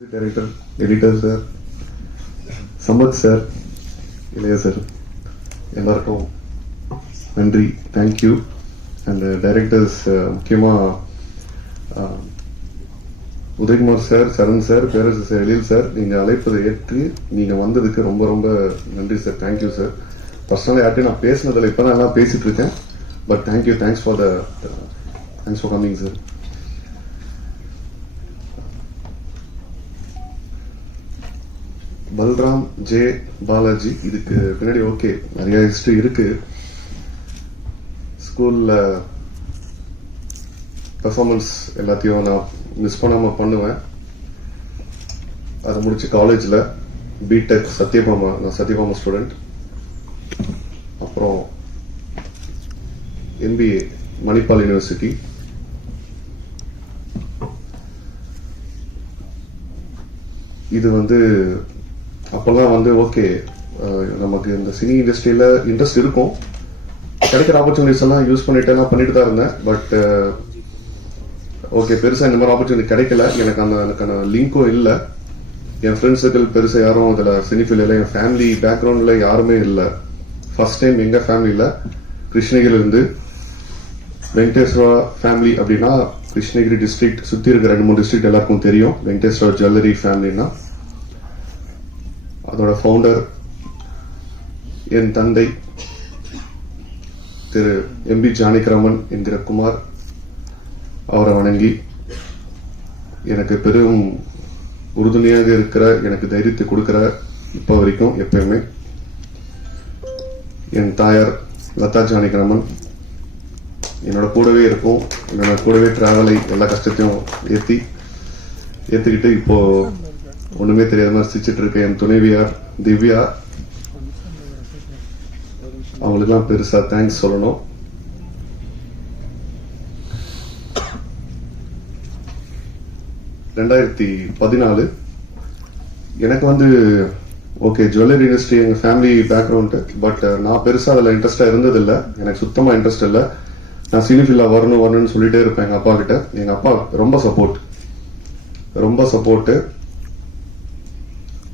Director, editor sir, Sampath sir, Ilaya sir, எல்லாருக்கும் நன்றி, thank you. And directors முக்கியமாக Udhayakumar sir, சரண் sir, பேரரசு sir, எழில் sir, நீங்கள் அழைப்பதை ஏற்று நீங்கள் வந்ததுக்கு ரொம்ப ரொம்ப நன்றி சார், தேங்க்யூ சார். பர்சனலாக யார்ட்டையும் நான் பேசினதில்லை, இப்போ தான் எல்லாம் பேசிகிட்டு இருக்கேன். But thank you, thanks for coming sir. Balram J Balaji, இதுக்கு பின்னாடி ஓகே நிறைய ஹிஸ்டரி இருக்கு. ஸ்கூல்ல பெர்ஃபார்மன்ஸ் எல்லாத்தையும் நான் மிஸ் பண்ணாம பண்ணுவேன். அதை முடிச்சு காலேஜில் பிடெக் சத்யபாமா, நான் சத்யபாமா ஸ்டூடெண்ட். அப்புறம் MBA மணிப்பால் யூனிவர்சிட்டி. இது அப்பெல்லாம் ஓகே, நமக்கு இந்த சினி இண்டஸ்ட்ரியில இன்ட்ரெஸ்ட் இருக்கும், கிடைக்கிற ஆப்பர்ச்சுனிட்டிஸ் எல்லாம் யூஸ் பண்ணிட்டு தான் இருந்தேன். பட் ஓகே, பெருசா இந்த மாதிரி ஆப்பர்ச்சுனிட்டி கிடைக்கல. எனக்கான லிங்க்கும் இல்லை. என் ஃப்ரெண்ட்ஸ் சர்க்கிள் பெருசா யாரும் இதுல சினி ஃபீல்டில், என் ஃபேமிலி பேக்ரவுண்ட்ல யாருமே இல்லை. ஃபர்ஸ்ட் டைம் எங்க ஃபேமிலியில கிருஷ்ணகிரில இருந்து வெங்கடேஸ்வரா ஃபேமிலி அப்படின்னா, கிருஷ்ணகிரி டிஸ்ட்ரிக்ட் சுத்தி இருக்கிற 2-3 டிஸ்ட்ரிக்ட் எல்லாருக்கும் தெரியும். வெங்கடேஸ்வரா ஜுவல்லரி ஃபேமிலின்னா அதோட ஃபவுண்டர் என் தந்தை திரு MB ஜானகிராமன் என்கிற குமார். அவரை வணங்கி எனக்கு பெரும் உறுதுணையாக இருக்கிற, எனக்கு தைரியத்தை கொடுக்கிற இப்போ வரைக்கும் எப்பயுமே என் தாயார் லதா ஜானகிராமன் என்னோட கூடவே இருக்கும். என்னோட கூடவே டிராவலை எல்லா கஷ்டத்தையும் ஏத்துக்கிட்டு இப்போ ஒண்ணுமே தெரியாத மாதிரி சிரிச்சிட்டு இருக்க என் துணைவியார் திவ்யா, அவங்களுக்குலாம் பெருசா தேங்க்ஸ் சொல்லணும். (2014) எனக்கு ஓகே, ஜுவல்லரி இண்டஸ்ட்ரி எங்க ஃபேமிலி பேக்ரவுண்ட். பட் நான் பெருசா அதுல இன்ட்ரெஸ்டா இருந்தது இல்லை. எனக்கு சுத்தமா இன்ட்ரெஸ்ட் இல்லை. நான் சினி ஃபீல்ட்ல வரணும்னு சொல்லிட்டே இருப்பேன் எங்க அப்பா கிட்ட. எங்க அப்பா ரொம்ப சப்போர்ட்.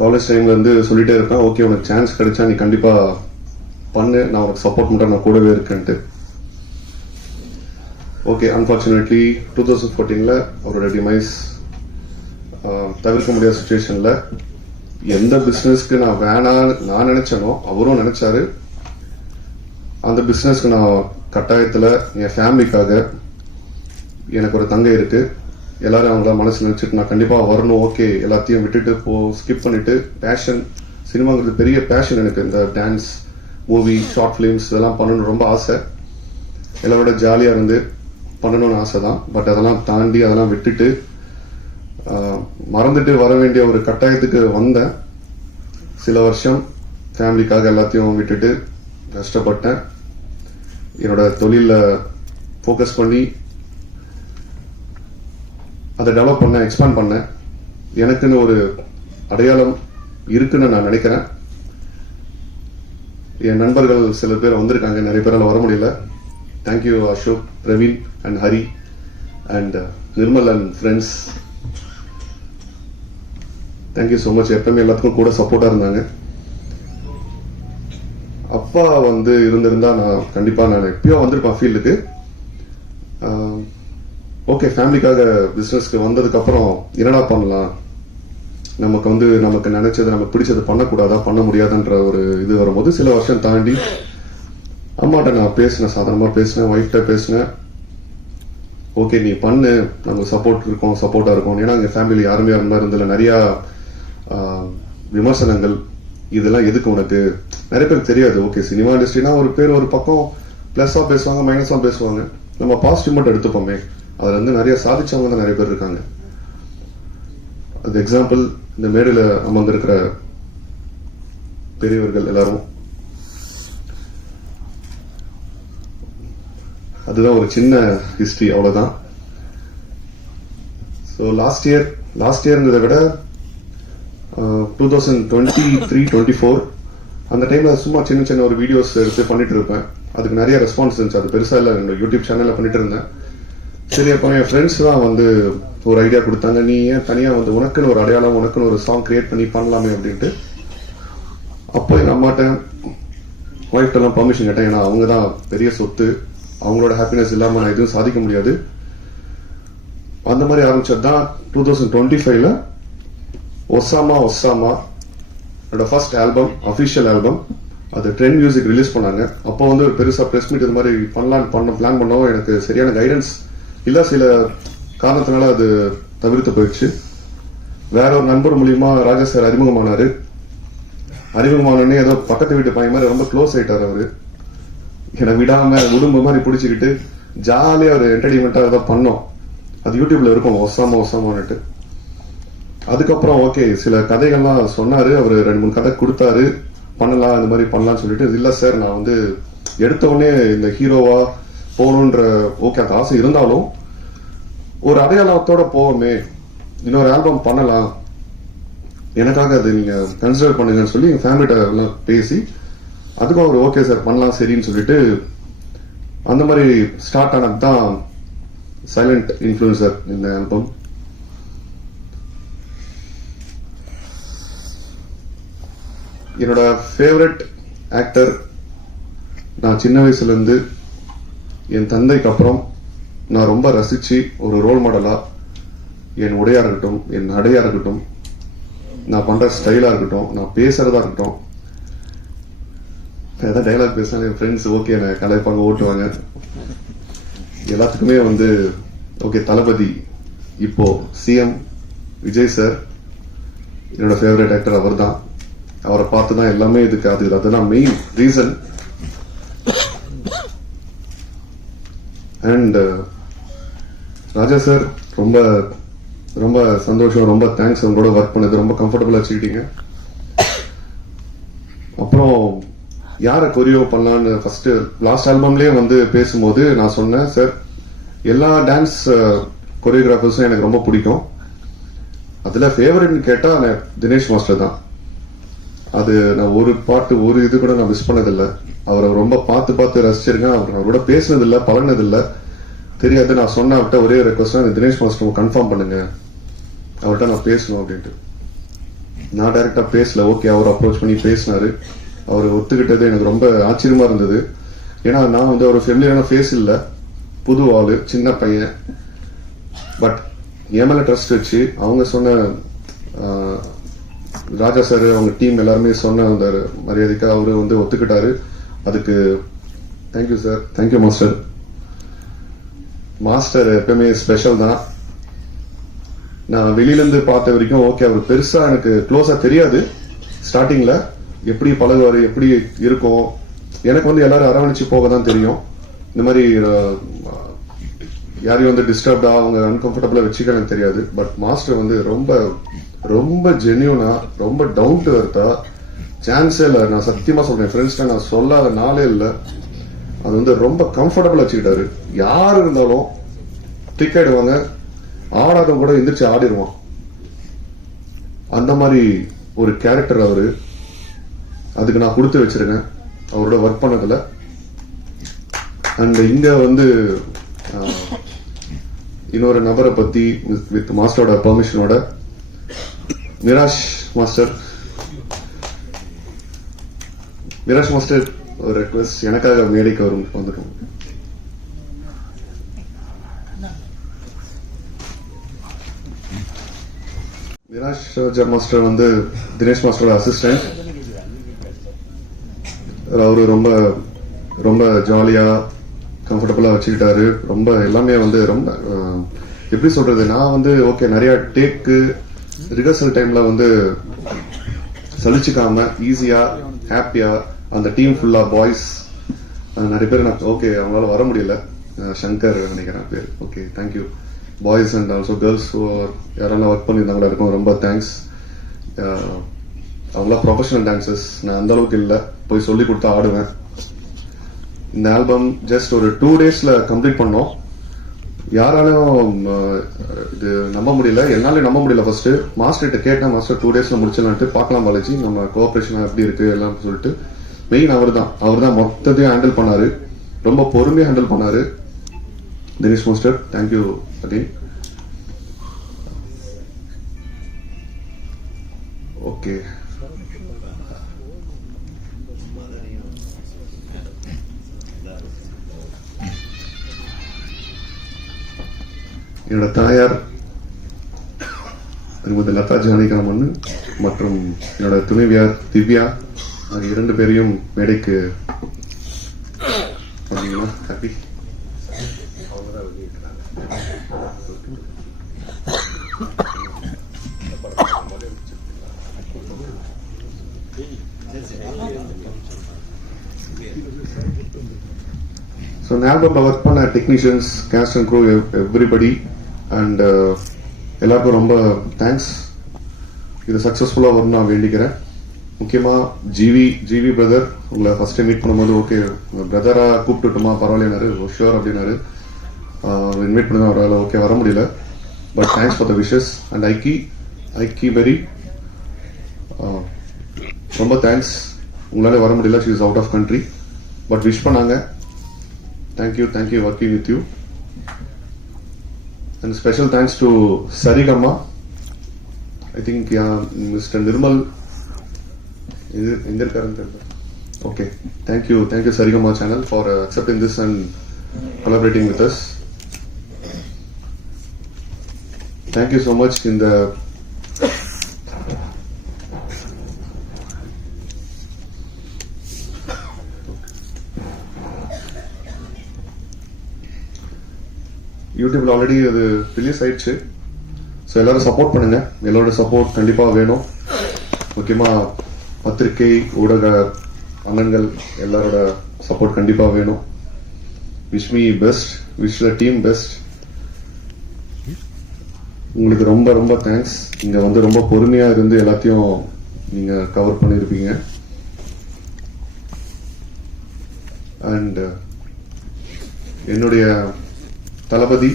காலேஜ் டைம்ல சொல்லிட்டே இருப்பேன், ஓகே உனக்கு சான்ஸ் கிடைச்சா நீ கண்டிப்பா பண்ணு, நான் உனக்கு சப்போர்ட் பண்றேன், நான் கூடவே இருக்கேன்ட்டு. ஓகே, அன்பார்ச்சுனேட்லி 2014 அவரோட டிமைஸ் தவிர்க்க முடியாத சுச்சுவேஷன்ல எந்த பிசினஸ்க்கு நான் நினைச்சேனோ அவரும் நினைச்சாரு. அந்த பிசினஸ்க்கு நான் கட்டாயத்துல என் ஃபேமிலிக்காக, எனக்கு ஒரு தங்கை இருக்கு, எல்லாரும் அவங்கள மனசு நினைச்சிட்டு நான் கண்டிப்பா வரணும். ஓகே, எல்லாத்தையும் விட்டுட்டு ஸ்கிப் பண்ணிட்டு, பேஷன் சினிமாங்கிறது பெரிய பேஷன் எனக்கு. இந்த டான்ஸ், மூவி, ஷார்ட் பிலிம்ஸ் இதெல்லாம் பண்ணணும்னு ரொம்ப ஆசை. எல்லாரோட ஜாலியா இருந்து பண்ணணும்னு ஆசை தான். பட் அதெல்லாம் தாண்டி அதெல்லாம் விட்டுட்டு மறந்துட்டு வர வேண்டிய ஒரு கட்டாயத்துக்கு வந்தேன். சில வருஷம் ஃபேமிலிக்காக எல்லாத்தையும் விட்டுட்டு கஷ்டப்பட்டேன். என்னோட தொழில ஃபோக்கஸ் பண்ணி அதை டெவலப் பண்ண, எக்ஸ்பேண்ட் பண்ணேன். எனக்குன்னு ஒரு அடையாளம் இருக்குன்னு நான் நினைக்கிறேன். என் நண்பர்கள் சில பேர் வந்திருக்காங்க, நிறைய பேரால் வர முடியல. Thank you Ashok, Praveen and Hari and Nirmal and friends. Thank you so much. எப்பவுமே எல்லாத்துக்கும் கூட சப்போர்ட்டா இருந்தாங்க. அப்பா இருந்திருந்தா நான் கண்டிப்பா எப்பயோ வந்திருப்பேன் ஃபீல்டுக்கு. ஓகே, ஃபேமிலிக்காக பிசினஸ்க்கு வந்ததுக்கு அப்புறம் என்னடா பண்ணலாம், நமக்கு நினைச்சது, நமக்கு பிடிச்சது பண்ணக்கூடாதா, பண்ண முடியாதுன்ற ஒரு இது வரும்போது சில வருஷம் தாண்டி அம்மாட்ட நான் பேசினேன், சாதாரணமா பேசினேன், ஒய்ஃப்ட பேசினேன். ஓகே நீ பண்ணு, நமக்கு சப்போர்ட்டா இருக்கும். ஏன்னா எங்க ஃபேமிலி யாருமே அந்த மாதிரி இருந்ததில்ல. நிறைய விமர்சனங்கள், இதெல்லாம் எதுக்கு உனக்கு, நிறைய பேருக்கு தெரியாது. ஓகே, சினிமா இண்டஸ்ட்ரினா ஒரு பேர் ஒரு பக்கம் பிளஸ்ஸா பேசுவாங்க, மைனஸா பேசுவாங்க. நம்ம பாசிட்டிவ் மட்டும் எடுத்துப்போமே. அதுல நிறைய சாதிச்சவங்க தான் நிறைய பேர் இருக்காங்க. அது எக்ஸாம்பிள் இந்த மேடையில அமர்ந்திருக்கிற பெரியவர்கள் எல்லாரும். அதுதான் ஒரு சின்ன ஹிஸ்டரி, அவ்வளவுதான். ஸோ லாஸ்ட் இயர்ங்கிறத விட 2023-24 அந்த டைம்ல சும்மா சின்ன ஒரு வீடியோஸ் எடுத்து பண்ணிட்டு இருப்பேன். அதுக்கு நிறைய ரெஸ்பான்ஸ் இருந்துச்சு. அது பெருசா இல்லை, என்னோட யூடியூப் சேனல்ல பண்ணிட்டு இருந்தேன். சரி, அப்போ என் ஃப்ரெண்ட்ஸ் தான் வந்து ஒரு ஐடியா கொடுத்தாங்க, நீ ஏன் தனியாக வந்து உனக்குன்னு ஒரு அடையாளம், உனக்குன்னு ஒரு சாங் கிரியேட் பண்ணி பண்ணலாமே அப்படின்ட்டு. அப்போ எங்கள் அம்மாட்ட ஒய்ஃப்டெல்லாம் பர்மிஷன் கேட்டேன். ஏன்னா அவங்க தான் பெரிய சொத்து, அவங்களோட ஹாப்பினஸ் இல்லாமல் நான் எதுவும் சாதிக்க முடியாது. அந்த மாதிரி ஆரம்பிச்சது தான் 2025ல ஒசாமா என்னோட ஃபர்ஸ்ட் ஆல்பம், அஃபிஷியல் ஆல்பம். அது ட்ரெண்ட் மியூசிக் ரிலீஸ் பண்ணாங்க. அப்போ வந்து ஒரு பெருசாக ப்ரெஸ் மீட் இது மாதிரி பிளான் பண்ணோம். எனக்கு சரியான கைடன்ஸ் இல்லை, சில காரணத்தினால அது தவிர்த்து போயிடுச்சு. வேற ஒரு நண்பர் மூலியமா ராஜா சார் அறிமுகமானாரு. அறிமுகமானே ஏதோ பக்கத்து வீட்டு பையன் மாதிரி ரொம்ப க்ளோஸ் ஆயிட்டாரு. அவரு என்னை விடாம உடும்பு மாதிரி பிடிச்சிக்கிட்டு ஜாலியா ஒரு என்டர்டைன்மெண்டா ஏதோ பண்ணோம். அது யூடியூப்ல இருக்கும், ஒசாமான்னுட்டு. அதுக்கப்புறம் ஓகே சில கதைகள்லாம் சொன்னாரு. அவர் 2-3 கதை கொடுத்தாரு, பண்ணலாம் இந்த மாதிரி பண்ணலாம்னு சொல்லிட்டு. இல்ல சார், நான் வந்து எடுத்த உடனே இந்த ஹீரோவா போகணுன்ற ஓகே அந்த ஆசை இருந்தாலும் ஒரு அடையாளத்தோட போவோமே, இன்னொரு ஆல்பம் பண்ணலாம், எனக்காக அது நீங்க கன்சிடர் பண்ணுங்கன்னு சொல்லி எங்க ஃபேமிலிட்ட எல்லாம் பேசி அதுக்கும் அவர் ஓகே சார் பண்ணலாம் சரின்னு சொல்லிட்டு அந்த மாதிரி ஸ்டார்ட் ஆனது தான் சைலண்ட் இன்ஃப்ளூயன்சர் இந்த ஆல்பம். என்னோட ஃபேவரட் ஆக்டர், நான் சின்ன வயசுல இருந்து என் தந்தைக்கு அப்புறம் நான் ரொம்ப ரசிச்சு ஒரு ரோல் மாடலா என் உடையா இருக்கட்டும், என் நடையா இருக்கட்டும், நான் பண்ற ஸ்டைலா இருக்கட்டும், நான் பேசுறதா இருக்கட்டும், ஏதாவது டைலாக் பேசினா என் ஃப்ரெண்ட்ஸ் ஓகே நான் கலாய்ப்பாங்க, ஓட்டுவாங்க. எல்லாத்துக்குமே வந்து ஓகே தளபதி, இப்போ சிஎம் விஜய் சார் என்னோட ஃபேவரட் ஆக்டர். அவர் தான், அவரை பார்த்து தான் எல்லாமே இதுக்கு அதுதான் main reason. And Raja sir ரொம்ப ரொம்ப சந்தோஷம், ரொம்ப தேங்க்ஸ். உங்களோட ஒர்க் பண்ணது ரொம்ப கம்ஃபர்டபுளா வச்சுக்கிட்டீங்க. அப்புறம் யாரை கொரியோ பண்ணலான்னு ஃபர்ஸ்ட் லாஸ்ட் ஆல்பம்லயே வந்து பேசும்போது நான் சொன்னேன், சார் எல்லா டான்ஸ் கொரியோகிராஃபர்ஸும் எனக்கு ரொம்ப பிடிக்கும், அதுல ஃபேவரட்னு கேட்டா தினேஷ் மாஸ்டர் தான். அது நான் ஒரு பாட்டு ஒரு இது கூட நான் மிஸ் பண்ணதில்லை. அவரை ரொம்ப பார்த்து ரசிச்சிருக்கேன். அவரோட பேசினதில்லை, பழகினதில்லை, தெரியாது. நான் சொன்ன அவர்கிட்ட ஒரே ரெக்வஸ்ட், தினேஷ் மாஸ்டர் கன்ஃபார்ம் பண்ணுங்க, அவர்கிட்ட நான் பேசணும் அப்படின்ட்டு. நான் டைரக்டா பேசல, ஓகே அவர் அப்ரோச் பண்ணி பேசினாரு. அவர் ஒத்துக்கிட்டது எனக்கு ரொம்ப ஆச்சரியமா இருந்தது. ஏன்னா நான் வந்து ஒரு ஃபெமிலியரான ஃபேஸ் இல்லை, புது ஆளு, சின்ன பையன். பட் என் மேல ட்ரஸ்ட் வச்சு அவங்க சொன்ன ராஜா சார் அவங்க டீம் எல்லாருமே சொன்ன அந்த மரியாதைக்கு அவரு வந்து ஒத்துக்கிட்டாரு. அதுக்கு thank you sir, thank you master. Master எப்பவுமே ஸ்பெஷல் தான். நான் வெளியில இருந்து பார்த்த வரைக்கும் ஓகே அவர் பெருசா எனக்கு க்ளோஸா தெரியாது. ஸ்டார்டிங்ல எப்படி பழகுவாரு, எப்படி இருக்கும், எனக்கு வந்து எல்லாரும் அரவணைச்சு போக தான் தெரியும். இந்த மாதிரி யாரையும் வந்து டிஸ்டர்ப்டா அவங்க அன்கம்ஃபர்டபுளா வச்சுக்க எனக்கு தெரியாது. பட் மாஸ்டர் வந்து ரொம்ப ரொம்ப ஜென்யூனா, ரொம்ப டவுன் டு எர்த்தா, சான்ஸே இல்லை. நான் சத்தியமா சொல்றேன், ஃப்ரெண்ட்ஸ்ல நான் சொல்லாத நாளே இல்லை. அது வந்து ரொம்ப கம்ஃபர்டபுளா வச்சுக்கிட்டாரு. யார் இருந்தாலும் டிக் ஆயிடுவாங்க, ஆடாதவங்க கூட எந்திரிச்சு ஆடிடுவான். அந்த மாதிரி ஒரு கேரக்டர் அவரு. அதுக்கு நான் கொடுத்து வச்சிருக்கேன் அவரோட ஒர்க் பண்ணதுல. அண்ட் இங்க வந்து இன்னொரு நபரை பத்தி வித் மாஸ்டரோட பெர்மிஷனோட மிராஷ் மாஸ்டர் ஒரு ரெக்வெஸ்ட், எனக்காக மேடைக்கு வந்துடும். மிராஷ் ராஜா மாஸ்டர் வந்து தினேஷ் மாஸ்டரோட அசிஸ்டன்ட். அவரு ரொம்ப ரொம்ப ஜாலியா கம்ஃபர்டபுளா வச்சுக்கிட்டாரு. ரொம்ப எல்லாமே வந்து ரொம்ப எப்படி சொல்றது, நான் வந்து ஓகே நிறைய டேக்கு ரிஹர்சல் டைம்ல வந்து சலிச்சுக்காம ஈஸியா ஹாப்பியா அந்த டீம் ஃபுல்லா பாய்ஸ் நிறைய பேர் நான் ஓகே அவங்களால வர முடியல, சங்கர் நினைக்கிறேன் பேர், okay thank you boys and also girls யாரெல்லாம் ஒர்க் பண்ணியிருந்தாங்களா இருக்கும் ரொம்ப தேங்க்ஸ். அவங்களாம் ப்ரொஃபஷனல் டான்சர்ஸ், நான் அந்த அளவுக்கு இல்லை, போய் சொல்லி கொடுத்தா ஆடுவேன். இந்த ஆல்பம் ஜஸ்ட் ஒரு 2 daysல கம்ப்ளீட் பண்ணோம். யாராலும் இது நம்ப முடியல, என்னாலே நம்ப முடியல. ஃபர்ஸ்ட் மாஸ்டர்கிட்ட கேட்டேன், மாஸ்டர் 2 daysல முடிச்சலான்ட்டு, பார்க்கலாம் பாலாஜி நம்ம கோஆபரேஷன் எப்படி இருக்கு எல்லாம் சொல்லிட்டு. மெயின் அவர் தான் மொத்தத்தையும் ஹேண்டில் பண்ணாரு, ரொம்ப பொறுமையா ஹேண்டில் பண்ணாரு. Dinesh master, thank you again. Okay, என்னோட தாயார் திருமதி லதா ஜானகிராமன் மற்றும் என்னோட துணைவியார் திவ்யா ஆகிய 2 பேரையும் மேடைக்கு ஹாப்பி. ஸோ இந்த ஆல்பமில் ஒர்க் பண்ண technicians, cast and crew, everybody and எல்லாருக்கும் ரொம்ப தேங்க்ஸ். இது சக்ஸஸ்ஃபுல்லாக வரும்னு நான் வேண்டிக்கிறேன். முக்கியமாக ஜிவி பிரதர், உங்களை ஃபர்ஸ்ட் டைம் மீட் பண்ணும்போது ஓகே பிரதராக கூப்பிட்டுட்டுமா பரவாயில்லைனாரு, ஷுவர் அப்படின்னாரு. இன்வைட் பண்ணி தான் அவரால் ஓகே வர முடியல. But thanks for the wishes and ஐக்கி வெரி ரொம்ப தேங்க்ஸ். உங்களால் வர முடியல, she is out of country, but wish பண்ணாங்க. Thank you working with you. And special thanks to Saregama. I think mister Nirmal எங்க இருக்காருன்னு தெரியல. Okay, thank you Saregama channel for accepting this and collaborating with us. Thank you so much. In the யூடியூப்ல already அது release ஆயிடுச்சு. So எல்லாரும் support பண்ணுங்க. எல்லாரோட support கண்டிப்பாக வேணும். முக்கியமாக பத்திரிகை ஊடக அண்ணன்கள் எல்லாரோட சப்போர்ட் கண்டிப்பாக வேணும். Wish me best, wish the team best. உங்களுக்கு ரொம்ப ரொம்ப தேங்க்ஸ். இங்க வந்து ரொம்ப பொறுமையா இருந்து எல்லாத்தையும் நீங்க கவர் பண்ணிருப்பீங்க. அண்ட் என்னுடைய தளபதி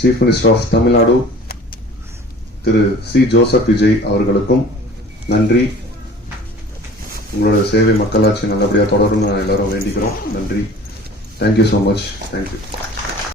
சீஃப் மினிஸ்டர் ஆஃப் தமிழ்நாடு திரு சி ஜோசப் விஜய் அவர்களுக்கும் நன்றி. உங்களோட சேவை மக்களாட்சி நல்லபடியாக தொடரும் நான் எல்லாரும் வேண்டிக்கிறோம். நன்றி. Thank you so much. தேங்க்யூ.